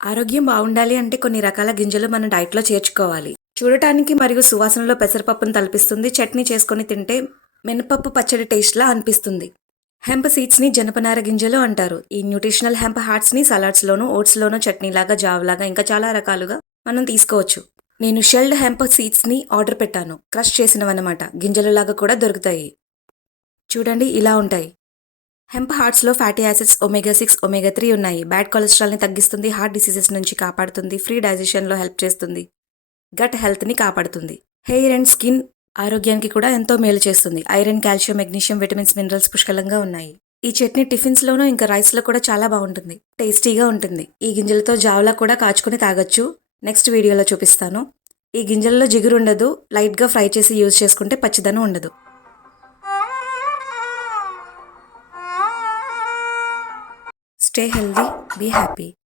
ఆరోగ్యం బావుండాలి అంటే కొన్ని రకాల గింజలు మన డైట్‌లో చేర్చుకోవాలి. చూడటానికి మరియు సువాసనలో పెసరపప్పును తలపిస్తుంది. చట్నీ చేసుకొని తింటే మినపప్పు పచ్చడి టేస్ట్‌లా అనిపిస్తుంది. హెంప్ సీడ్స్‌ని జనపనార గింజలు అంటారు. ఈ న్యూట్రిషనల్ హెంప్ హార్ట్స్‌ని సలాడ్స్‌లోనూ, ఓట్స్‌లోనూ చట్నీలాగా, జావలాగా ఇంకా చాలా రకాలుగా మనం తీసుకోవచ్చు. నేను షెల్డ్ హెంప్ సీడ్స్‌ని ఆర్డర్ పెట్టాను. క్రష్ చేసినవన్నమాట. గింజలలాగా కూడా దొరుకుతాయి. చూడండి ఇలా ఉంటాయి. హెంప్ హార్ట్స్‌లో ఫ్యాటీ యాసిడ్స్, ఒమేగా 6, ఒమేగా 3 ఉన్నాయి. బ్యాడ్ కొలెస్ట్రాల్‌ని తగ్గిస్తుంది, హార్ట్ డిసీజెస్ నుంచి కాపాడుతుంది, ఫ్రీ డైజెషన్‌లో హెల్ప్ చేస్తుంది, గట్ హెల్త్‌ని కాపాడుతుంది. హెయిర్ అండ్ స్కిన్ ఆరోగ్యానికి కూడా ఎంతో మేలు చేస్తుంది. Iron, calcium, magnesium, vitamins, minerals పుష్కలంగా ఉన్నాయి. ఈ చట్నీ టిఫిన్స్‌లోనూ ఇంకా రైస్‌లో కూడా చాలా బావుంటుంది. టేస్టీగా ఉంటుంది. ఈ గింజలతో జావలా కూడా కాచుకొని తాగొచ్చు. నెక్స్ట్ వీడియోలో చూపిస్తాను. ఈ గింజల్లో జిగురుండదు. లైట్‌గా ఫ్రై చేసి యూజ్ చేసుకుంటే పచ్చిదనం ఉండదు. Stay healthy, be happy.